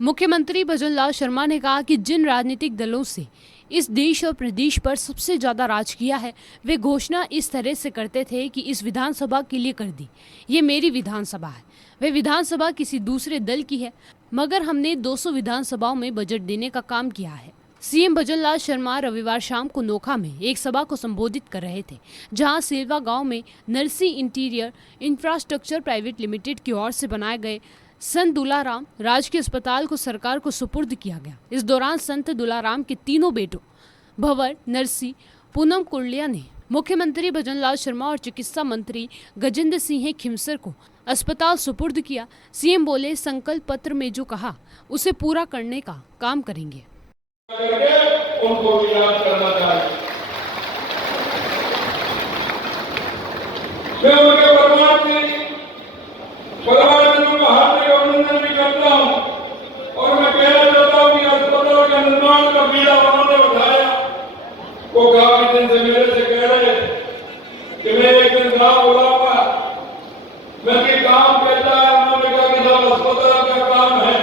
मुख्यमंत्री भजनलाल शर्मा ने कहा कि जिन राजनीतिक दलों से इस देश और प्रदेश पर सबसे ज्यादा राज किया है, वे घोषणा इस तरह से करते थे कि इस विधानसभा के लिए कर दी, ये मेरी विधानसभा है। वे विधानसभा किसी दूसरे दल की है, मगर हमने 200 विधानसभाओं में बजट देने का काम किया है। सीएम भजनलाल शर्मा रविवार शाम को नोखा में एक सभा को संबोधित कर रहे थे, जहां सेलवा गांव में Narsi interior infrastructure private limited की ओर से बनाए गए संत दुलाराम राजकीय अस्पताल को सरकार को सुपुर्द किया गया। इस दौरान संत दुलाराम के तीनों बेटों भंवर, नरसी, पूनम कुर्लिया ने मुख्यमंत्री भजनलाल शर्मा और चिकित्सा मंत्री गजेंद्र सिंह खिमसर को अस्पताल सुपुर्द किया। सीएम बोले, संकल्प पत्र में जो कहा उसे पूरा करने का काम करेंगे। उनको भी याद करना चाहिए। मैं उनके परिवारजनों का हार्दिक अभिनंदन भी करता हूँ और मैं कहना चाहता हूँ कि अस्पताल का निर्माण का बीड़ा उन्होंने उठाया। वो काफी दिन से मेरे से कह रहे कि मैं एक दिन गाँव बुलाऊंगा, मैं भी काम कहता है। उन्होंने कहा कि साहब अस्पताल का काम है,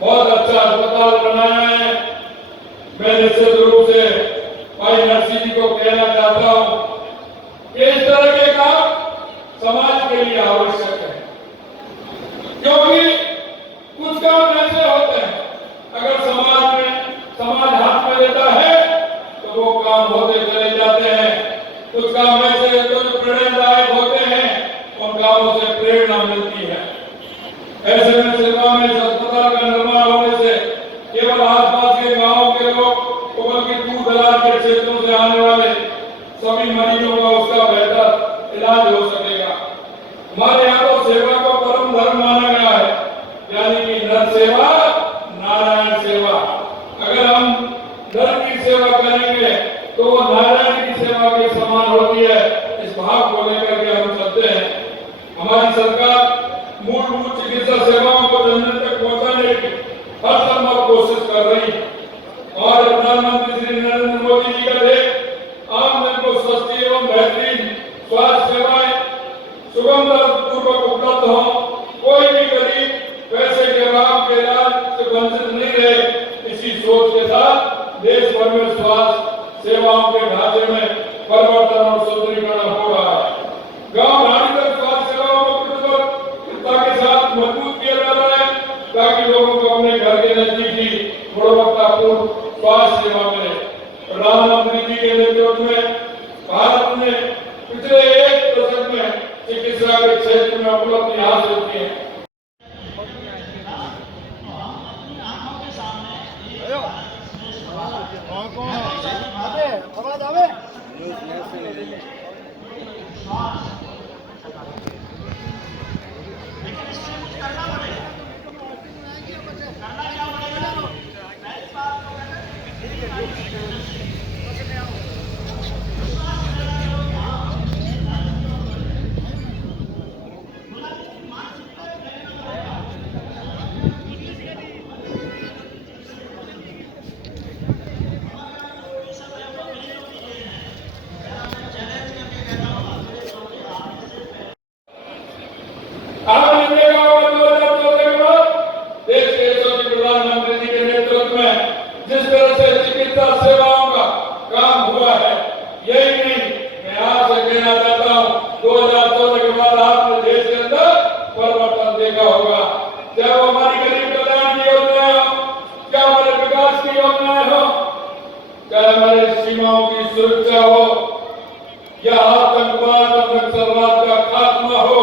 बहुत अच्छा अस्पताल बनाया है। मैं निश्चित रूप से भाई नरसी जी को कहना चाहता हूं कि इस तरह के काम समाज के लिए आवश्यक है, क्योंकि कुछ काम ऐसे होते हैं अगर समाज हाथ में देता है तो वो काम होते चले जाते हैं। कुछ काम ऐसे जो प्रेरणादायक होते हैं, उन कामों से प्रेरणा मिलती है। ऐसे में सेवा में अस्पताल का निर्माण होने से केवल आसपास के गांवों के लोग, बल्कि दूर दराज के क्षेत्रों से आने वाले सभी मरीजों का उसका बेहतर इलाज हो सकेगा। हमारे यहाँ तो सेवा को परम धर्म माना गया है, यानी कि नर सेवा नारायण सेवा। अगर हम नर की सेवा करेंगे तो वो नारायण की सेवा के समान होती है। इस भाव को लेकर के हम चलते हैं। हमारी सरकार मूलभूत चिकित्सा सेवाओं को जन जन तक पहुंचाने की हर संभव कोशिश कर रही है और प्रधानमंत्री श्री नरेंद्र मोदी जी का देश आम जन को सस्ती एवं बेहतरीन स्वास्थ्य सेवाएं सुगमतापूर्वक उपलब्ध हो, कोई भी गरीब पैसे के अभाव के इलाज से वंचित नहीं रहे। इसी सोच के साथ देश भर में स्वास्थ्य सेवाओं के ढांचे में परिवर्तन और सुदृढ़ीकरण हो रहा है। गांव घाटी तक स्वास्थ्य सेवाओं को प्रतिबद्धता के साथ मजबूत किया जा रहा है, ताकि लोगों को अपने घर के नजदीक ही गुणवत्तापूर्ण स्वास्थ्य सेवा मिले। प्रधानमंत्री जी के नेतृत्व में भारत ने पिछले एक दशक में चिकित्सा के क्षेत्र में उपलब्धि हासिल की है। प्रधानमंत्री जी के नेतृत्व में जिस तरह से चिकित्सा सेवाओं का काम हुआ है, यही नहीं, मैं आपसे कहना चाहता हूँ 2014 के बाद आपने देश के अंदर परिवर्तन देखा होगा। चाहे वो हमारी गरीब कल्याण की योजनाएं हो, क्या हमारे विकास की योजनाएं हो, चाहे हमारे सीमाओं की सुरक्षा हो, या आतंकवाद और नक्सलवाद का खात्मा हो,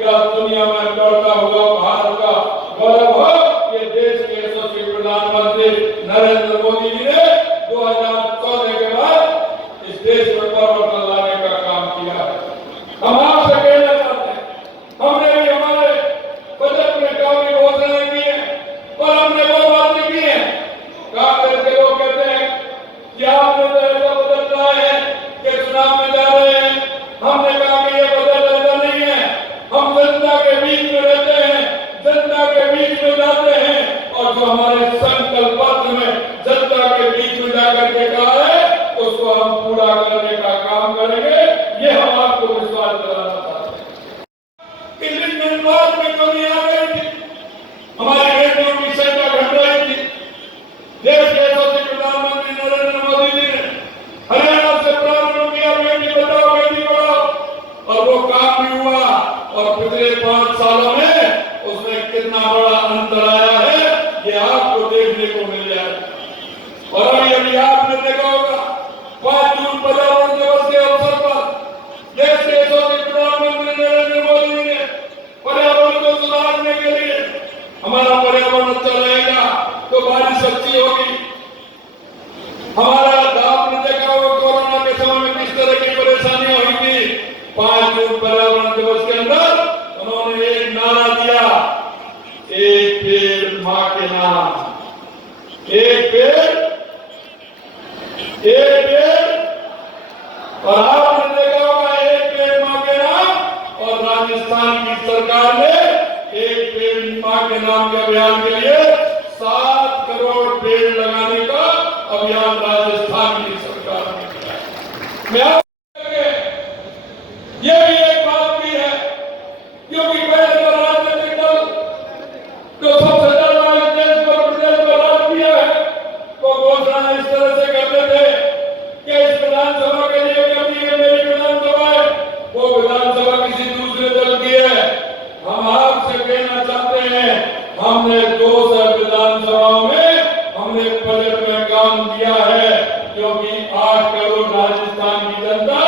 या दुनिया में बढ़ता हुआ भारत का गौरव हो, ये देश के यशस्वी प्रधानमंत्री नरेंद्र मोदी जी ने 2014 के बाद इस देश में परिवर्तन लाने का काम किया है। हम आपसे कहना चाहते हैं, हमने भी हमारे बजट में काफी घोषणाएं की है, पर हमने वो बातें की है। कांग्रेस के लोग कहते हैं कि आपने तो ऐसा बजट लाए हैं कि चुनाव में जा रहे हैं। हमने कहा कि ये बजट ऐसा नहीं है, हम जनता के बीच में रहते हैं, जनता के बीच में जाते हैं, और जो हमारे संकल्प पत्र में जनता के बीच में जाकर के कहा है उसको हम पूरा करने का काम करेंगे। ये हम आपको विश्वास दिलाना चाहते हैं। निर्माण में कमी आ गई थी, हमारी बेटियों की वातावरण अच्छा रहेगा तो बारिश अच्छी होगी। हमारा आपने देखा होगा कोरोना के समय में किस तरह की परेशानी हुई थी। 5 जून पर्यावरण दिवस के अंदर उन्होंने एक नारा दिया, एक पेड़ मां के नाम, एक पेड़, एक पेड़। और आपने देखा होगा एक पेड़ मां के नाम। और राजस्थान की सरकार ने एक पेड़ मां के नाम के अभियान के लिए 7 करोड़ पेड़ लगाने का अभियान राजस्थान की सरकार ने किया। ये भी एक बात भी है, क्योंकि पहले तो राजनीतिक दल जो सबसे ज्यादा देश और प्रदेश में राज किया है वो घोषणा इस तरह से करते थे कि इस विधानसभा के लिए करनी है, मेरी विधानसभा है, वो विधानसभा किसी दूसरे दल की है। हम आपसे कहना चाहते हैं, हमने 2 विधानसभाओं में हमने बजट में काम किया है, क्योंकि 8 करोड़ राजस्थान की जनता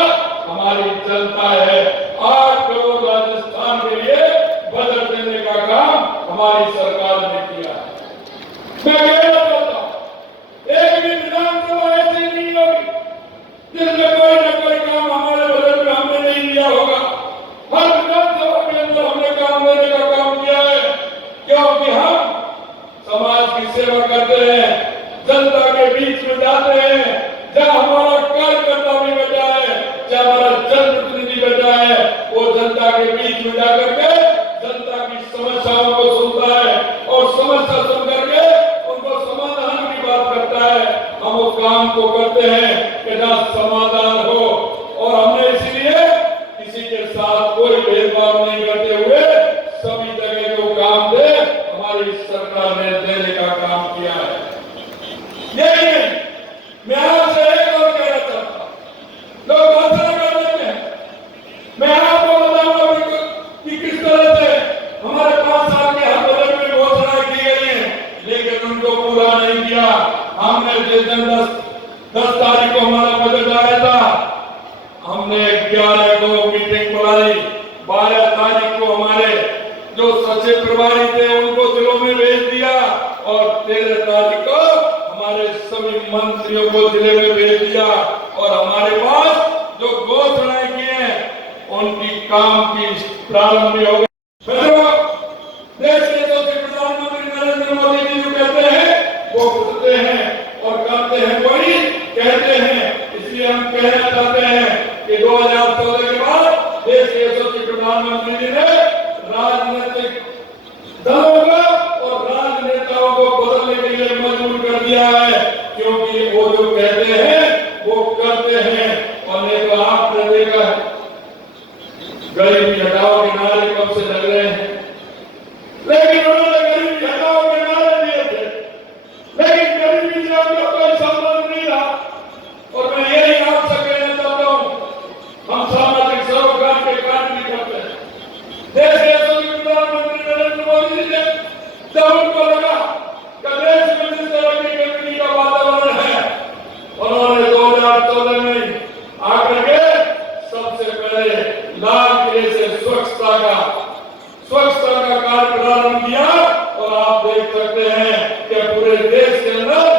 हमारी जनता है। 8 करोड़ राजस्थान के लिए बजट देने का काम हमारी सरकार ने किया है। मैं कहना चाहता हूं, एक भी विधानसभा ऐसी नहीं होगी जिसमें कोई न कोई काम हमारे बजट में हमने नहीं लिया होगा। हर विधानसभा के अंदर हमने काम देने का काम किया है, क्योंकि हम समाज की सेवा करते हैं, जनता के बीच में जाते हैं। जहाँ हमारा कार्यकर्ता भी बैठा है, चाहे हमारा जनप्रतिनिधि बैठा है, वो जनता के बीच में जाकर के जनता की समस्याओं को सुनता है और समस्या सुन करके उनको समाधान की बात करता है। हम उस काम को करते हैं कि जहाँ समाधान हो, और हमने इसलिए किसी के साथ कोई भेदभाव नहीं करते हुए सभी जगह जो काम दे हमारी सरकार ने देने का काम किया है। यही नहीं, मैं आपसे एक और कहना चाहता हूं, लोग घोषणा कर देते हैं, मैं आपको बताऊंगा कि किस तरह से हमारे 5 साल के हर बजट में घोषणाएं की गई हैं, लेकिन उनको पूरा नहीं किया। हमने जिस दिन 10 तारीख को हमारा बजट आया था, हमने 11 को मीटिंग बुलाई, 12 तारीख को हमारे जो सचिव प्रभारी थे उनको जिलों में भेज दिया, और 13 तारीख को हमारे सभी मंत्रियों को जिले में भेज दिया। और हमारे पास जो घोषणाएं की हैं उनकी काम की प्रारंभ भी हो गई। देश के प्रधानमंत्री नरेंद्र मोदी जी जो कहते हैं वो करते हैं और करते हैं वही कहते हैं। इसलिए हम कहना चाहते हैं कि 2014 के बाद देश के यशस्वी प्रधानमंत्री जी ने राजनीतिक दलों को और राजनेताओं को बदलने के लिए मजबूर कर दिया है, क्योंकि वो जो कहते हैं वो करते हैं। और नहीं तो आपने देखा है, गरीबी हटाओ के नारे कब से लग रहे हैं, लेकिन उन्होंने गरीबी हटाओ के नारे दिए थे, लेकिन गरीबी से उनका कोई संबंध नहीं रहा। और मैं यही आपसे कहना चाहता हूं, हम सामाजिक सरोकार के कार्य भी करते हैं। देश के प्रधानमंत्री नरेंद्र मोदी जी ने जब उनको लगा कि देश में जिस तरह की गंदगी का वातावरण है, उन्होंने 2014 में आकर के सबसे पहले लाल किले से स्वच्छता का कार्य प्रारंभ किया। और आप देख सकते हैं कि पूरे देश के अंदर